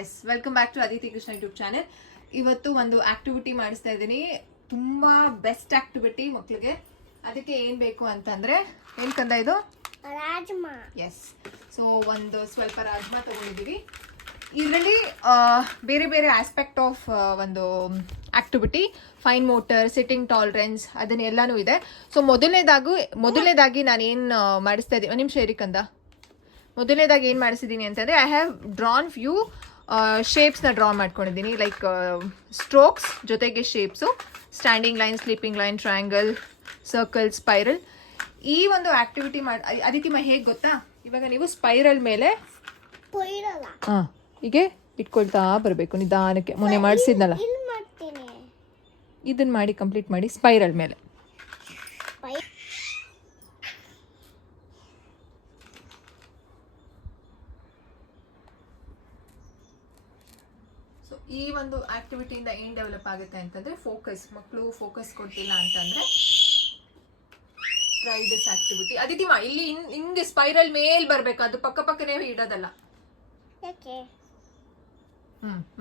S, welcome back to Aditi Krishna YouTube channel. ಇವತ್ತು ಒಂದು activity ಮಾಡಿಸ್ತಾ ಇದ್ದೀನಿ, ತುಂಬಾ ಬೆಸ್ಟ್ ಆಕ್ಟಿವಿಟಿ ಮಕ್ಕಳಿಗೆ. ಅದಕ್ಕೆ ಏನ್ ಬೇಕು ಅಂತಂದ್ರೆ ಏನ್ ಕಂದ ಇದು ರಾಜ್ಮಾ. ಎಸ್, ಸೊ ಒಂದು ಸ್ವಲ್ಪ ರಾಜ್ಮಾ ತಗೊಂಡಿದ್ದೀವಿ. ಇದರಲ್ಲಿ ಬೇರೆ ಬೇರೆ ಆಸ್ಪೆಕ್ಟ್ ಆಫ್ ಒಂದು activity, fine motor, sitting tolerance, ಅದನ್ನೆಲ್ಲಾನು ಇದೆ. ಸೊ ಮೊದಲನೇದಾಗಿ ನಾನು ಏನು ಮಾಡಿಸ್ತಾ ಇದ್ದೀನಿ, ಒಂದು ನಿಮಿಷ ಇರಿಕಂದ. ಮೊದಲನೇದಾಗಿ ಏನು ಮಾಡಿಸಿದ್ದೀನಿ ಅಂತಂದರೆ, ಐ ಹ್ಯಾವ್ ಡ್ರಾನ್ ಫ್ಯೂ ಶೇಪ್ಸ್ನ ಡ್ರಾ ಮಾಡ್ಕೊಂಡಿದ್ದೀನಿ. ಲೈಕ್ ಸ್ಟ್ರೋಕ್ಸ್ ಜೊತೆಗೆ shapes, standing line, sleeping line, triangle, circle, spiral. ಈ ಒಂದು ಆಕ್ಟಿವಿಟಿ ಅದಕ್ಕೆ ಹೇಗೆ ಗೊತ್ತಾ, ಇವಾಗ ನೀವು ಸ್ಪೈರಲ್ ಮೇಲೆ ಹೀಗೆ ಇಟ್ಕೊಳ್ತಾ ಬರಬೇಕು ನಿಧಾನಕ್ಕೆ. ಮೊನ್ನೆ ಮಾಡಿಸಿದ್ನಲ್ಲ, ಇದನ್ನ ಮಾಡಿ ಕಂಪ್ಲೀಟ್ ಮಾಡಿ ಸ್ಪೈರಲ್ ಮೇಲೆ. ಸೊ ಈ ಒಂದು ಆಕ್ಟಿವಿಟಿಯಿಂದ ಏನು ಡೆವಲಪ್ ಆಗುತ್ತೆ ಅಂತಂದ್ರೆ, ಫೋಕಸ್. ಮಕ್ಕಳು ಫೋಕಸ್ ಕೊಡ್ತಿಲ್ಲ ಅಂತಂದ್ರೆ ಟ್ರೈ ದಿಸ್ ಆಕ್ಟಿವಿಟಿ. ಅದಿತಿಮಾ, ಇಲ್ಲಿ ಹಿಂಗೆ ಸ್ಪೈರಲ್ ಮೇಲ್ ಬರ್ಬೇಕು, ಅದು ಪಕ್ಕ ಪಕ್ಕನೇ ಇಡೋದಲ್ಲ. ಯಾಕೆ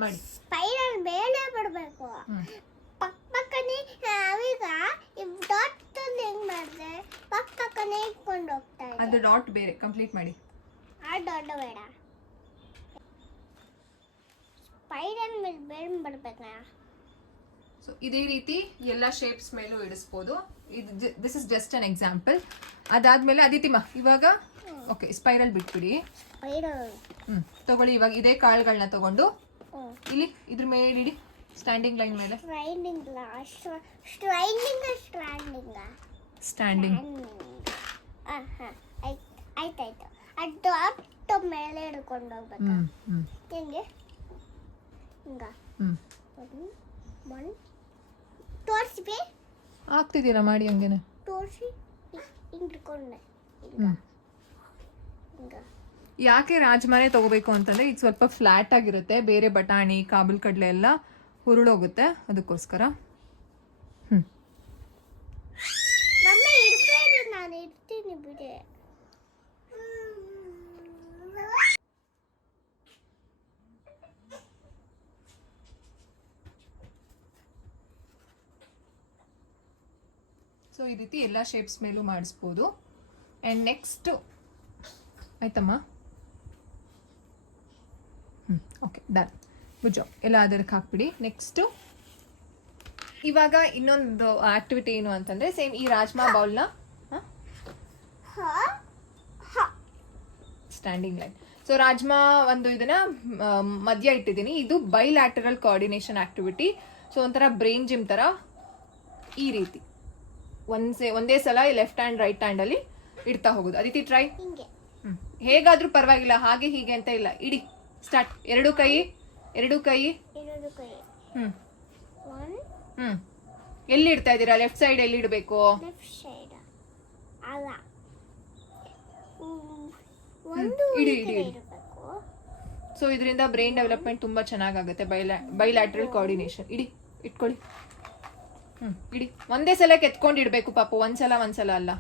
ಮಾಡಿ ಸ್ಪೈರಲ್ ಮೇಲೆ ಬರಬೇಕು. ಪಕ್ಕನೆ ನಾವೀಗ ಡಾಟ್ ಹೆಂಗ್ ಮಾಡಿದ್ರೆ ಪಕ್ಕನೆ ಇಟ್ಕೊಂಡು ಹೋಗ್ತಾ ಇದೆ. ಅದು ಡಾಟ್ ಬೇರೆ, ಕಂಪ್ಲೀಟ್ ಮಾಡಿ. ಆ ಡಾಟ್ ಬೇಡ, ಸ್ಪೈರಲ್ ಮೇಲೆ ಬೇರೆ ಬರಬೇಕಾ? ಸೊ ಇದೇ ರೀತಿ ಎಲ್ಲ ಶೇಪ್ಸ್ ಮೇಲೂ ಇಡಿಸ್ಬೋದು. This is just an example. ಅದಾದ್ಮೇಲೆ ಅದಿತಿಮಾ, ಇವಾಗ ಓಕೆ, ಸ್ಪೈರಲ್ ಬಿಟ್ಬಿಡಿ. ತಗೊಳ್ಳಿ. ಇವಾಗ ಇದೇ ಕಾಳುಗಳನ್ನ ತಗೊಂಡು ಇಲ್ಲಿ ಇದ್ರ ಮೇಲೆ ಇಡಿ, ಸ್ಟ್ಯಾಂಡಿಂಗ್ ಲೈನ್ ಮೇಲೆ. ಸ್ಟ್ಯಾಂಡಿಂಗ್ ಆಯ್ತಾಯ್ತು. ಅದು ಡಾಟ್ ಮೇಲೆ ಹಿಡ್ಕೊಂಡು ಹೋಗ್ಬೇಕು. ಹೆಂಗೆ? ಹಿಂಗ ತೋರಿಸಿ ಆಗ್ತಿದ್ದೀರಾ ಮಾಡಿ, ಹಂಗೇನೆ ತೋರಿಸಿ ಹಿಂಡ್ಕೊಂಡೆ. ಯಾಕೆ ರಾಜ್ಮಾನೆ ತಗೋಬೇಕು ಅಂತಂದ್ರೆ, ಇದು ಸ್ವಲ್ಪ ಫ್ಲಾಟ್ ಆಗಿರುತ್ತೆ. ಬೇರೆ ಬಟಾಣಿ, ಕಾಬೂಲ್ ಕಡಲೆ ಎಲ್ಲ ಹುರುಳೋಗುತ್ತೆ, ಅದಕ್ಕೋಸ್ಕರ. ನಾನು ಇಡ್ತೀನಿ ಬಿಡಿ. ಸೊ ಈ ರೀತಿ ಎಲ್ಲ ಶೇಪ್ಸ್ ಮೇಲೂ ಮಾಡಿಸ್ಬೋದು. ಆ್ಯಂಡ್ ನೆಕ್ಸ್ಟ್ ಆಯ್ತಮ್ಮ, ಓಕೆ, ಡನ್, ಗುಡ್ ಜಾಬ್. ಎಲ್ಲ ಅದಕ್ಕೆ ಹಾಕ್ಬಿಡಿ. ನೆಕ್ಸ್ಟು ಇವಾಗ ಇನ್ನೊಂದು ಆಕ್ಟಿವಿಟಿ ಏನು ಅಂತಂದರೆ, ಸೇಮ್ ಈ ರಾಜ್ಮಾ ಬೌಲ್ನ ಸ್ಟ್ಯಾಂಡಿಂಗ್ ಲೈನ್. ಸೊ ರಾಜ್ಮಾ ಒಂದು ಇದನ್ನ ಮಧ್ಯ ಇಟ್ಟಿದ್ದೀನಿ. ಇದು ಬೈಲ್ಯಾಟರಲ್ ಕೋಆರ್ಡಿನೇಷನ್ ಆಕ್ಟಿವಿಟಿ. ಸೊ ಒಂಥರ ಬ್ರೈನ್ ಜಿಮ್ ಥರ. ಈ ರೀತಿ ಒಂದೇ ಸಲ ಲೆಫ್ಟ್ ಹ್ಯಾಂಡ್ ರೈಟ್ ಹ್ಯಾಂಡಲ್ಲಿ ಇಡ್ತಾ ಹೋಗೋದು. ಅದಿತಿ ಟ್ರೈ. ಹೇಗಾದ್ರೂ ಪರವಾಗಿಲ್ಲ, ಹಾಗೆ ಹೀಗೆ ಅಂತ ಇಲ್ಲ, ಇಡಿ. ಸ್ಟಾರ್ಟ್. ಎರಡು ಕೈ. ಎಲ್ಲಿ ಇಡ್ತಾ ಇದ್ದೀರಾ? ಲೆಫ್ಟ್ ಸೈಡ್ ಎಲ್ಲಿ ಇಡಬೇಕು? ಇಡಿ. ಸೊ ಇದರಿಂದ ಬ್ರೈನ್ ಡೆವಲಪ್ಮೆಂಟ್ ತುಂಬಾ ಚೆನ್ನಾಗುತ್ತೆ. Bilateral coordination. ಇಟ್ಕೊಳ್ಳಿ. ಇಡಿ. ಒಂದೇ ಸಲ ಎತ್ಕೊಂಡು ಇಡಬೇಕು ಪಾಪ, ಒಂದ್ಸಲ ಅಲ್ಲ.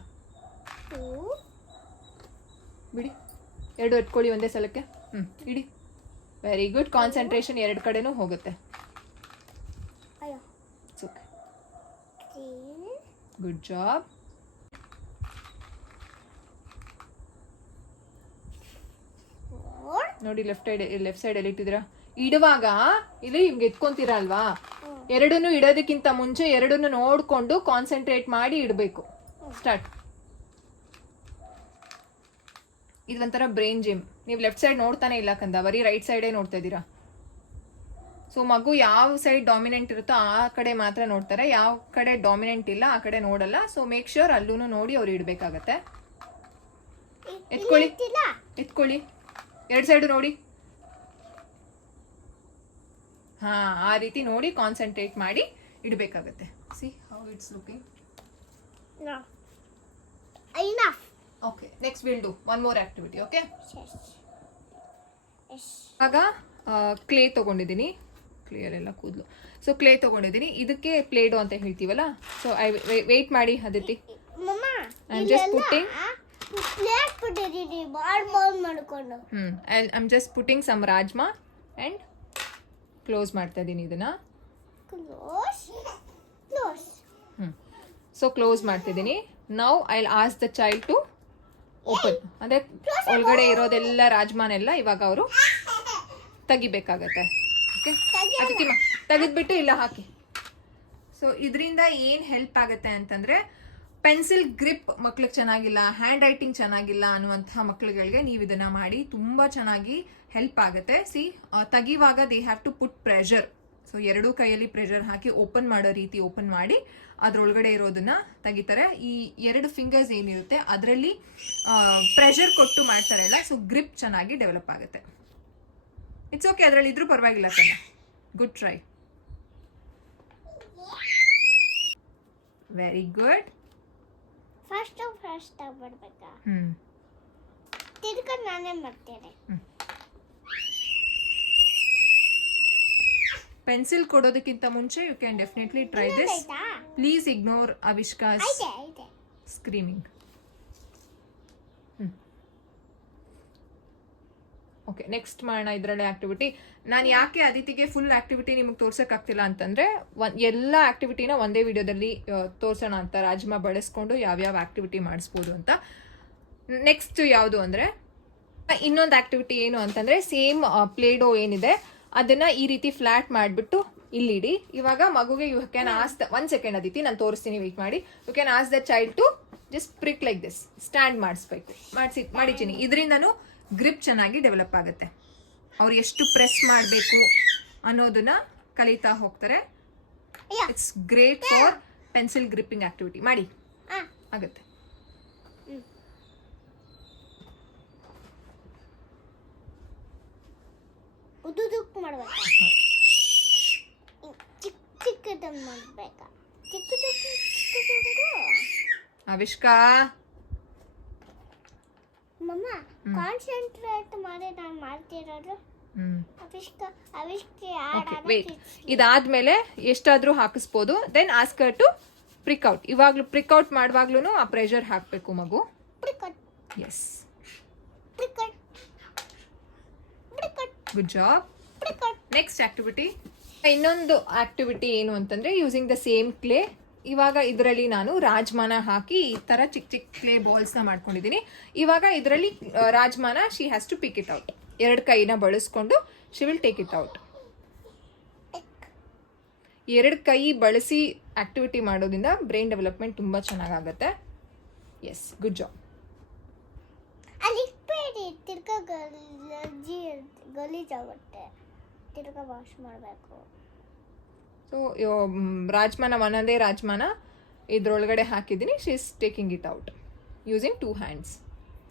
ಬಿಡಿ. ಎರಡು ಎತ್ಕೊಳ್ಳಿ ಒಂದೇ ಸಲಕ್ಕೆ. ಇಡಿ. Very good. ಕಾನ್ಸಂಟ್ರೇಷನ್ ಎರಡು ಕಡೆನೂ ಹೋಗುತ್ತೆ. Good job. ನೋಡಿ ಲೆಫ್ಟ್ ಸೈಡ್ ಎಲ್ಲಿ ಇಟ್ಟಿದ್ದೀರಾ? ಇಡುವಾಗ ಇಲ್ಲಿ ಹಿಂಗೆ ಎತ್ಕೊಂತೀರಾ ಅಲ್ವಾ? ಎರಡನ್ನು ಇಡೋದಕ್ಕಿಂತ ಮುಂಚೆ ಎರಡನ್ನು ನೋಡ್ಕೊಂಡು ಕಾನ್ಸಂಟ್ರೇಟ್ ಮಾಡಿ ಇಡಬೇಕು. ಸ್ಟಾರ್ಟ್. ಇದೊಂಥರ ಬ್ರೈನ್ ಜಿಮ್. ನೀವು ಲೆಫ್ಟ್ ಸೈಡ್ ನೋಡ್ತಾನೆ ಇಲ್ಲ ಕಂದ, ಬರೀ ರೈಟ್ ಸೈಡೇ ನೋಡ್ತಾ ಇದ್ದೀರಾ. ಸೊ ಮಗು ಯಾವ ಸೈಡ್ ಡಾಮಿನೆಂಟ್ ಇರುತ್ತೋ ಆ ಕಡೆ ಮಾತ್ರ ನೋಡ್ತಾರೆ, ಯಾವ ಕಡೆ ಡಾಮಿನೆಂಟ್ ಇಲ್ಲ ಆ ಕಡೆ ನೋಡಲ್ಲ. ಸೊ ಮೇಕ್ ಶ್ಯೂರ್ ಅಲ್ಲೂ ನೋಡಿ ಅವ್ರು ಇಡಬೇಕಾಗತ್ತೆ. ಎತ್ಕೊಳ್ಳಿ. ಎರಡು ಸೈಡು ನೋಡಿ. ಆ ರೀತಿ ನೋಡಿ ಕಾನ್ಸಂಟ್ರೇಟ್ ಮಾಡಿ ಇಡಬೇಕಾಗತ್ತೆ. See how it's looking. Okay, next will do one more activity. Okay, ಆಗ ಕ್ಲೇ ತಗೊಂಡಿದ್ದೀನಿ. ಕ್ಲಿಯರ್ ಕೂದಲು. ಸೊ ಕ್ಲೇ ತಗೊಂಡಿದ್ದೀನಿ. ಇದಕ್ಕೆ ಪ್ಲೇಡೋ ಅಂತ ಹೇಳ್ತೀವಲ್ಲ. ಸೊ ಐ ವೇಟ್ ಮಾಡಿ ಅದಿತಿ. I am just putting plate ಪುಟ್ಟಿದ್ದೀನಿ ಬಾಲ್ ಬಾಲ್ ಮಾಡ್ಕೊಂಡು. I am just putting some rajma and close ಮಾಡ್ತಾ ಇದ್ದೀನಿ ಇದನ್ನು. Close close. ಸೊ ಕ್ಲೋಸ್ ಮಾಡ್ತಿದ್ದೀನಿ. Now I will ask the child to open. ಅಂದರೆ ಒಳಗಡೆ ಇರೋದೆಲ್ಲ ರಾಜ್ಮಾನೆಲ್ಲ ಇವಾಗ ಅವರು ತೆಗಿಬೇಕಾಗತ್ತೆ. ಓಕೆ, ಅತಿಥಿಮ ತೆಗೆದ್ಬಿಟ್ಟು ಇಲ್ಲ ಹಾಕಿ. ಸೊ ಇದರಿಂದ ಏನು ಹೆಲ್ಪ್ ಆಗುತ್ತೆ ಅಂತಂದರೆ, ಪೆನ್ಸಿಲ್ ಗ್ರಿಪ್ ಮಕ್ಳಿಗೆ ಚೆನ್ನಾಗಿಲ್ಲ, ಹ್ಯಾಂಡ್ ರೈಟಿಂಗ್ ಚೆನ್ನಾಗಿಲ್ಲ ಅನ್ನುವಂತಹ ಮಕ್ಳುಗಳಿಗೆ ನೀವು ಇದನ್ನು ಮಾಡಿ, ತುಂಬ ಚೆನ್ನಾಗಿ ಹೆಲ್ಪ್ ಆಗುತ್ತೆ. ಸಿ, ತೆಗಿವಾಗ they have to put pressure. So ಎರಡೂ ಕೈಯಲ್ಲಿ ಪ್ರೆಷರ್ ಹಾಕಿ ಓಪನ್ ಮಾಡೋ ರೀತಿ ಓಪನ್ ಮಾಡಿ ಅದ್ರೊಳಗಡೆ ಇರೋದನ್ನ ತೆಗಿತಾರೆ. ಈ 2 ಫಿಂಗರ್ಸ್ ಏನಿರುತ್ತೆ ಅದರಲ್ಲಿ ಪ್ರೆಷರ್ ಕೊಟ್ಟು ಮಾಡ್ತಾರಲ್ಲ, ಸೊ ಗ್ರಿಪ್ ಚೆನ್ನಾಗಿ ಡೆವಲಪ್ ಆಗುತ್ತೆ. ಇಟ್ಸ್ ಓಕೆ, ಅದರಲ್ಲಿ ಇದ್ರೂ ಪರವಾಗಿಲ್ಲ ಕಣ. Good try. Very good. First ಬರ್ಬೇಕಾ? ತಿರ್ಗ ನಾನೇ ಮಾಡ್ತೇನೆ. ಪೆನ್ಸಿಲ್ ಕೊಡೋದಕ್ಕಿಂತ ಮುಂಚೆ you can definitely try this. Please ignore Avishka's screaming. Okay, next ಮಾಡೋಣ ಇದರಲ್ಲೇ ಆಕ್ಟಿವಿಟಿ. ನಾನು ಯಾಕೆ ಅದಿತಿಗೆ ಫುಲ್ ಆಕ್ಟಿವಿಟಿ ನಿಮಗೆ ತೋರ್ಸೋಕ್ಕಾಗ್ತಿಲ್ಲ ಅಂತಂದರೆ, ಎಲ್ಲ ಆಕ್ಟಿವಿಟಿನ ಒಂದೇ ವಿಡಿಯೋದಲ್ಲಿ ತೋರಿಸೋಣ ಅಂತ, ರಾಜ್ಮಾ ಬಳಸ್ಕೊಂಡು ಯಾವ್ಯಾವ ಆಕ್ಟಿವಿಟಿ ಮಾಡಿಸ್ಬೋದು ಅಂತ. ನೆಕ್ಸ್ಟ್ ಯಾವುದು ಅಂದರೆ, ಇನ್ನೊಂದು ಆಕ್ಟಿವಿಟಿ ಏನು ಅಂತಂದರೆ, ಸೇಮ್ ಪ್ಲೇಡೋ ಏನಿದೆ ಅದನ್ನು ಈ ರೀತಿ ಫ್ಲಾಟ್ ಮಾಡಿಬಿಟ್ಟು ಇಲ್ಲಿಡಿ. ಇವಾಗ ಮಗುಗೆ you can ask, 1 second Aditi, ನಾನು ತೋರಿಸ್ತೀನಿ, ವೆಯ್ಟ್ ಮಾಡಿ. You can ask the child to just prick like this. Stand ಮಾಡಿಸ್ಬೇಕು. ಮಾಡಿದ್ದೀನಿ. ಇದರಿಂದನೂ ಗ್ರಿಪ್ ಚೆನ್ನಾಗಿ ಡೆವಲಪ್ ಆಗುತ್ತೆ. ಅವ್ರು ಎಷ್ಟು ಪ್ರೆಸ್ ಮಾಡಬೇಕು ಅನ್ನೋದನ್ನ ಕಲಿತಾ ಹೋಗ್ತಾರೆ. It's great for pencil gripping activity. ಮಾಡಿ, ಆಗುತ್ತೆ. ಉದುದುಕ್ ಮಾಡ್ಬೇಕಾ? ಚಿಕ್ಕದನ್ನು ಮಾಡ್ಬೇಕಾ? ಚಿಕ್ಕದು. ಅವಿಷ್ಕಾ, ಮಮ್ಮ ಕಾನ್ಸಂಟ್ರೇಟ್ ಮಾಡಿ ನಾನು ಮಾಡ್ತಿರೋದು. ಇದಾದ್ಮೇಲೆ ಎಷ್ಟಾದ್ರೂ ಹಾಕಿಸ್ಬೋದು. Then ask her to prick out. ಇವಾಗ್ಲೂ ಪ್ರಿಕ್ ಔಟ್ ಮಾಡುವಾಗ್ಲೂ ಆ ಪ್ರೆಷರ್ ಹಾಕಬೇಕು ಮಗು. Yes, good job. Next activity, ಇನ್ನೊಂದು ಆಕ್ಟಿವಿಟಿ ಏನು ಅಂತಂದ್ರೆ, ಯೂಸಿಂಗ್ ದ ಸೇಮ್ ಕ್ಲೇ. ಇವಾಗ ಇದರಲ್ಲಿ ನಾನು ರಾಜ್ಮಾನ ಹಾಕಿ ಈ ತರ ಚಿಕ್ಕ ಚಿಕ್ಕ ಕ್ಲೇ ಬಾಲ್ಸ್ ನ ಮಾಡ್ಕೊಂಡಿದ್ದೀನಿ. ಇವಾಗ ಇದರಲ್ಲಿ ರಾಜ್ಮಾನ she has to pick it out. 2 ಕೈನ ಬಳಸ್ಕೊಂಡು she will take it out. 2 ಕೈ ಬಳಸಿ ಆಕ್ಟಿವಿಟಿ ಮಾಡೋದ್ರಿಂದ ಬ್ರೈನ್ ಡೆವಲಪ್ಮೆಂಟ್ ತುಂಬಾ ಚೆನ್ನಾಗಾಗತ್ತೆ. Yes, good job. ತಿರ್ಗಾ ಗಲೀಜಾಗುತ್ತೆ, ತಿರ್ಗಾ ವಾಶ್ ಮಾಡಬೇಕು. ಸೊ ರಾಜ್ಮಾನ, ಒಂದೊಂದೇ ರಾಜ್ಮಾನ ಇದ್ರೊಳಗಡೆ ಹಾಕಿದ್ದೀನಿ. She is taking it out using 2 hands.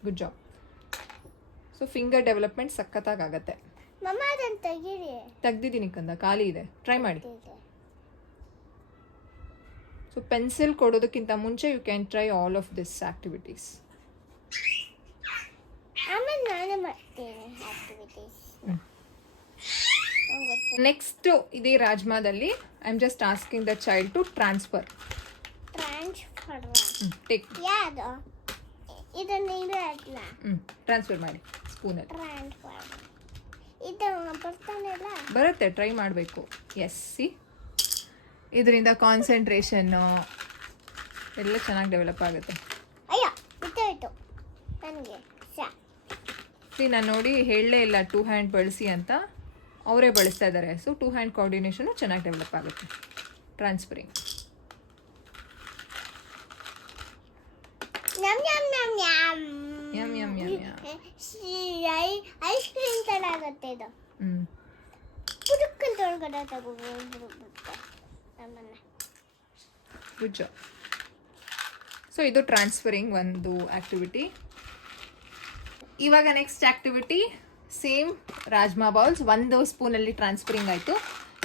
Good job. So finger development ಸಖತ್ತಾಗತ್ತೆ. ತೆಗ್ದಿದ್ದೀನಿ ಕಂದ, ಖಾಲಿ ಇದೆ, ಟ್ರೈ ಮಾಡಿ. ಸೊ ಪೆನ್ಸಿಲ್ ಕೊಡೋದಕ್ಕಿಂತ ಮುಂಚೆ you can try all of this activities. Next ಇದೇ ರಾಜ್ಮಾದಲ್ಲಿ I am just asking the child to transfer. Take. Transfer ಮಾಡಿ ಸ್ಪೂನಲ್ಲಿ. ಬರುತ್ತೆ, ಟ್ರೈ ಮಾಡಬೇಕು. ಎಸ್, ಸಿ, ಇದರಿಂದ ಕಾನ್ಸಂಟ್ರೇಷನ್ ಎಲ್ಲ ಚೆನ್ನಾಗಿ ಡೆವಲಪ್ ಆಗುತ್ತೆ. ಸಿ, ನಾನು ನೋಡಿ ಹೇಳಲೇ ಇಲ್ಲ 2 ಹ್ಯಾಂಡ್ ಬಳಸಿ ಅಂತ, ಅವರೇ ಬಳಸ್ತಾ ಇದ್ದಾರೆ. ಸೊ 2 ಹ್ಯಾಂಡ್ ಕೋಆರ್ಡಿನೇಷನು ಚೆನ್ನಾಗಿ ಡೆವಲಪ್ ಆಗುತ್ತೆ. ಟ್ರಾನ್ಸ್ಫರಿಂಗ್. ಐಸ್ ಕ್ರೀಮ್ ತರ ಆಗುತ್ತೆ ಇದು. Good job. ಸೊ ಇದು ಟ್ರಾನ್ಸ್ಫರಿಂಗ್ ಒಂದು ಆಕ್ಟಿವಿಟಿ. ಇವಾಗ next activity, same rajma bowls. 1 ಸ್ಪೂನಲ್ಲಿ ಟ್ರಾನ್ಸ್ಫರಿಂಗ್ ಆಯಿತು.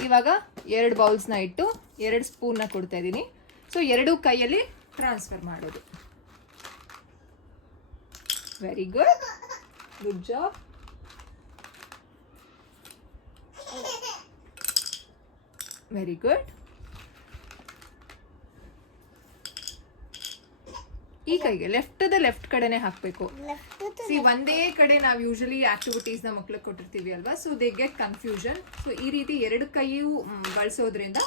ಇವಾಗ 2 ಬೌಲ್ಸ್ನ ಇಟ್ಟು 2 ಸ್ಪೂನ್ನ ಕೊಡ್ತಾ ಇದ್ದೀನಿ. ಸೊ 2 ಕೈಯಲ್ಲಿ ಟ್ರಾನ್ಸ್ಫರ್ ಮಾಡೋದು. Very good, good job. Very good. ಈ ಕೈಗೆ ಲೆಫ್ಟ್ ಕಡೆನೆ ಹಾಕಬೇಕು. ಲೆಫ್ಟ್ ಸಿ ಒಂದೇ ಕಡೆ ನಾವು ಯೂಶಲಿ ಆಕ್ಟಿವಿಟೀಸ್ನ ಮಕ್ಳಿಗೆ ಕೊಟ್ಟಿರ್ತೀವಿ ಅಲ್ವಾ, so they get confusion. So ಈ ರೀತಿ ಎರಡು ಕೈಯೂ ಬಳಸೋದ್ರಿಂದ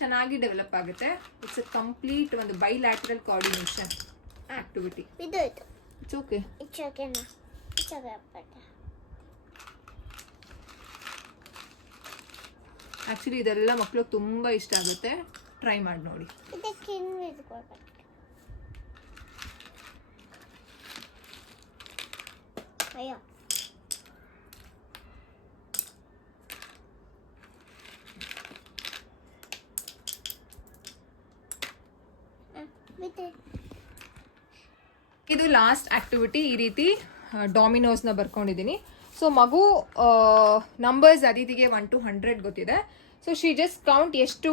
ಚೆನ್ನಾಗಿ ಡೆವಲಪ್ ಆಗುತ್ತೆ. ಇಟ್ಸ್ ಅ ಕಂಪ್ಲೀಟ್ ಒಂದು ಬೈಲ್ಯಾಟ್ರಲ್ ಕೋಆರ್ಡಿನೇಷನ್ ಆಕ್ಟಿವಿಟಿ. ಇದು ಇಟ್ಸ್ ಓಕೆ. ಇಟ್ಸ್ ಓಕೆನಾ? ಇಟ್ಸ್ ಓಕೆ ಅಪ್ಪ. ಆ್ಯಕ್ಚುಲಿ ಇದೆಲ್ಲ ಮಕ್ಳಿಗೆ ತುಂಬ ಇಷ್ಟ ಆಗುತ್ತೆ, ಟ್ರೈ ಮಾಡಿ ನೋಡಿ. ಇದಕ್ಕೆ ಇನ್ನು ಇದ್ಕೊಳ್ಬೇಕು. ಅಯ್ಯೋ ಬಿಟ್ಟೆ. ಇದು ಲಾಸ್ಟ್ ಆಕ್ಟಿವಿಟಿ. ಈ ರೀತಿ ಡಾಮಿನೋಸ್ನ ಬರ್ಕೊಂಡಿದ್ದೀನಿ. ಸೊ ಮಗು ನಂಬರ್ಸ್ ಅದಿತಿಗೆ 1 to 100 ಗೊತ್ತಿದೆ. ಸೊ ಶಿ ಜಸ್ಟ್ ಕೌಂಟ್ ಎಷ್ಟು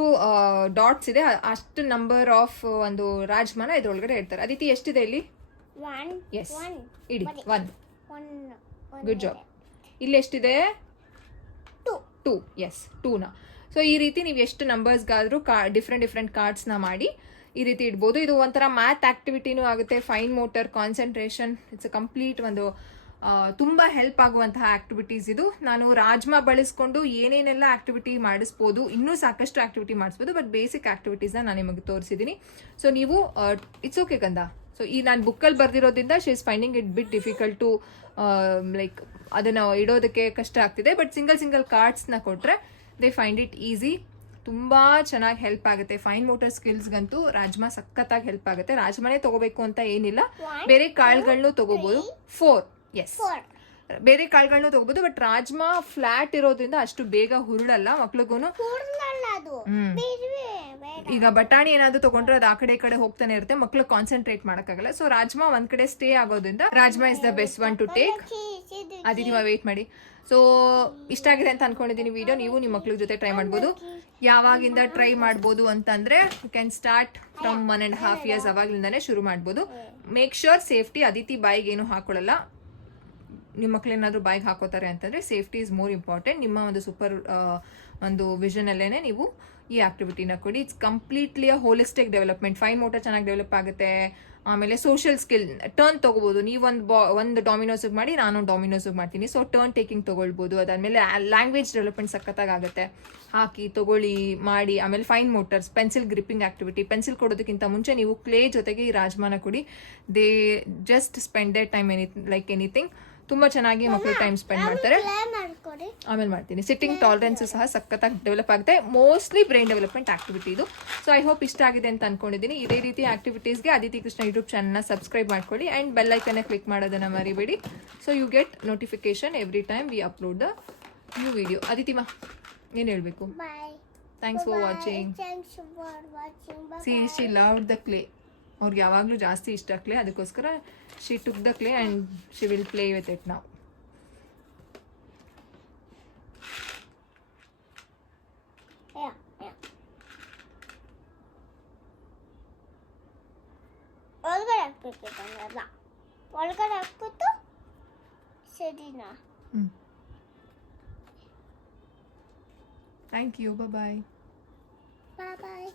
ಡಾಟ್ಸ್ ಇದೆ ಅಷ್ಟು ನಂಬರ್ ಆಫ್ ಒಂದು ರಾಜ್ಮಾನ ಇದ್ರೊಳಗಡೆ ಇಡ್ತಾರೆ. ಅದಿತಿ ಎಷ್ಟಿದೆ ಇಲ್ಲಿ? ಎಸ್, ಇಡಿ 1. Good job. ಇಲ್ಲಿ ಎಷ್ಟಿದೆ? 2. ಎಸ್, 2ನ. ಸೊ ಈ ರೀತಿ ನೀವು ಎಷ್ಟು ನಂಬರ್ಸ್ಗಾದರೂ ಡಿಫ್ರೆಂಟ್ ಕಾರ್ಡ್ಸ್ನ ಮಾಡಿ ಈ ರೀತಿ ಇಡ್ಬೋದು. ಇದು ಒಂಥರ ಮ್ಯಾಥ್ ಆಕ್ಟಿವಿಟಿನೂ ಆಗುತ್ತೆ, fine motor, concentration. It's a complete ಒಂದು ತುಂಬ ಹೆಲ್ಪ್ ಆಗುವಂತಹ ಆಕ್ಟಿವಿಟೀಸ್ ಇದು. ನಾನು ರಾಜ್ಮಾ ಬಳಸ್ಕೊಂಡು ಏನೇನೆಲ್ಲ ಆಕ್ಟಿವಿಟಿ ಮಾಡಿಸ್ಬೋದು, ಇನ್ನೂ ಸಾಕಷ್ಟು ಆಕ್ಟಿವಿಟಿ ಮಾಡಿಸ್ಬೋದು, ಬಟ್ ಬೇಸಿಕ್ ಆಕ್ಟಿವಿಟೀಸ್ನ ನಾನು ನಿಮಗೆ ತೋರಿಸಿದ್ದೀನಿ. ಸೊ ನೀವು ಇಟ್ಸ್ ಓಕೆ ಕಂದ. ಸೊ ಈ ನಾನು ಬುಕ್ಕಲ್ಲಿ ಬರ್ದಿರೋದ್ರಿಂದ she is finding it bit difficult to like ಅದನ್ನು ಇಡೋದಕ್ಕೆ ಕಷ್ಟ ಆಗ್ತಿದೆ. ಬಟ್ ಸಿಂಗಲ್ ಕಾರ್ಡ್ಸ್ನ ಕೊಟ್ಟರೆ ದೇ ಫೈಂಡ್ ಇಟ್ ಈಸಿ. ತುಂಬ ಚೆನ್ನಾಗಿ ಹೆಲ್ಪ್ ಆಗುತ್ತೆ. ಫೈನ್ ಮೋಟರ್ ಸ್ಕಿಲ್ಸ್ಗಂತೂ ರಾಜ್ಮಾ ಸಖತ್ತಾಗಿ ಹೆಲ್ಪ್ ಆಗುತ್ತೆ. ರಾಜ್ಮಾನೇ ತಗೋಬೇಕು ಅಂತ ಏನಿಲ್ಲ, ಬೇರೆ ಕಾಳುಗಳನ್ನೂ ತಗೋಬೋದು. 4. ಎಸ್, ಬೇರೆ ಕಾಳುಗಳನ್ನೂ ತಗೋಬೋದು, ಬಟ್ ರಾಜ್ಮಾ ಫ್ಲಾಟ್ ಇರೋದ್ರಿಂದ ಅಷ್ಟು ಬೇಗ ಹುರುಳಲ್ಲ ಮಕ್ಳಿಗೂ. ಈಗ ಬಟಾಣಿ ಏನಾದ್ರು ತಗೊಂಡ್ರೆ ಅದು ಆ ಕಡೆ ಈ ಕಡೆ ಹೋಗ್ತಾನೆ ಇರುತ್ತೆ, ಮಕ್ಳು ಕಾನ್ಸಂಟ್ರೇಟ್ ಮಾಡಕ್ಕಾಗಲ್ಲ. ಸೊ ರಾಜ್ಮಾ ಒಂದ್ ಕಡೆ ಸ್ಟೇ ಆಗೋದ್ರಿಂದ rajma is the best one to take. Aditi wait ಮಾಡಿ. ಸೊ ಇಷ್ಟ ಆಗಿದೆ ಅಂತ ಅನ್ಕೊಂಡಿದ್ದೀನಿ ವಿಡಿಯೋ. ನೀವು ನಿಮ್ಮ ಮಕ್ಳ ಜೊತೆ ಟ್ರೈ ಮಾಡ್ಬೋದು. ಯಾವಾಗಿಂದ ಟ್ರೈ ಮಾಡ್ಬೋದು ಅಂತಂದ್ರೆ you can start from 1.5 years. ಅವಾಗ್ಲಿಂದಾನೇ ಶುರು ಮಾಡ್ಬೋದು. Make sure safety. ಅದಿತಿ ಬಾಯಿಗೆ ಏನು ಹಾಕೊಳ್ಳಲ್ಲ. ನಿಮ್ಮ ಮಕ್ಳೇನಾದ್ರೂ ಬಾಯಿಗೆ ಹಾಕೋತಾರೆ ಅಂತಂದ್ರೆ ಸೇಫ್ಟಿ ಇಸ್ ಮೋರ್ ಇಂಪಾರ್ಟೆಂಟ್. ನಿಮ್ಮ ಒಂದು ಸೂಪರ್ ಒಂದು ವಿಷನ್ ಅಲ್ಲೇನೆ ನೀವು ಈ ಆಕ್ಟಿವಿಟಿನ ಕೊಡಿ. It's completely a holistic development. Fine motor ಚೆನ್ನಾಗಿ ಡೆವಲಪ್ ಆಗುತ್ತೆ. ಆಮೇಲೆ ಸೋಷಿಯಲ್ ಸ್ಕಿಲ್, ಟರ್ನ್ ತೊಗೋಬೋದು. ನೀವು ಒಂದು ಡಾಮಿನೋಸಿಗೆ ಮಾಡಿ, ನಾನು ಡಾಮಿನೋಸಿಗೆ ಮಾಡ್ತೀನಿ. ಸೊ ಟರ್ನ್ ಟೇಕಿಂಗ್ ತೊಗೊಳ್ಬೋದು. ಅದಾದಮೇಲೆ ಲ್ಯಾಂಗ್ವೇಜ್ ಡೆವಲಪ್ಮೆಂಟ್ ಸಖತ್ತಾಗಿ ಆಗುತ್ತೆ. ಹಾಕಿ ತೊಗೊಳ್ಳಿ ಮಾಡಿ. ಆಮೇಲೆ fine motors, pencil gripping activity. Pencil ಕೊಡೋದಕ್ಕಿಂತ ಮುಂಚೆ ನೀವು ಕ್ಲೇ ಜೊತೆಗೆ ಈ ರಾಜ್ಮಾನ ಕೊಡಿ. They just spend they time like anything. ತುಂಬ ಚೆನ್ನಾಗಿ ಮಕ್ಕಳು ಟೈಮ್ ಸ್ಪೆಂಡ್ ಮಾಡ್ತಾರೆ. ಆಮೇಲೆ ಮಾಡ್ತೀನಿ. ಸಿಟ್ಟಿಂಗ್ ಟಾಲರೆನ್ಸ್ ಸಹ ಸಖತ್ತಾಗಿ ಡೆವಲಪ್ ಆಗುತ್ತೆ. ಮೋಸ್ಟ್ಲಿ ಬ್ರೈನ್ ಡೆವಲಪ್ಮೆಂಟ್ ಆಕ್ಟಿವಿಟಿ ಇದು. ಸೊ ಐ ಹೋಪ್ ಇಷ್ಟ ಆಗಿದೆ ಅಂತ ಅನ್ಕೊಂಡಿದ್ದೀನಿ. ಇದೇ ರೀತಿ ಆಕ್ಟಿವಿಟೀಸ್ಗೆ ಅದಿತಿ ಕೃಷ್ಣ ಯೂಟ್ಯೂಬ್ ಚಾನಲ್ನ ಸಬ್ಸ್ಕ್ರೈಬ್ ಮಾಡ್ಕೊಳ್ಳಿ ಆ್ಯಂಡ್ ಬೆಲ್ ಐಕನ್ನ ಕ್ಲಿಕ್ ಮಾಡೋದನ್ನ ಮರಿಬೇಡಿ. So you get notification every time we upload the new video. ಅದಿತಿಮಾ ಏನು ಹೇಳಬೇಕು? Thanks for watching. See she loved the clay. ಅವ್ರಿಗೆ ಯಾವಾಗಲೂ ಜಾಸ್ತಿ ಇಷ್ಟ ಕ್ಲೇ, ಅದಕ್ಕೋಸ್ಕರ she took the clay and she will play with it now. ಒಳಗಡೆ ಹಾಕ್ಬಿಟ್ಟು ಸರಿನಾ? Thank you. Bye bye.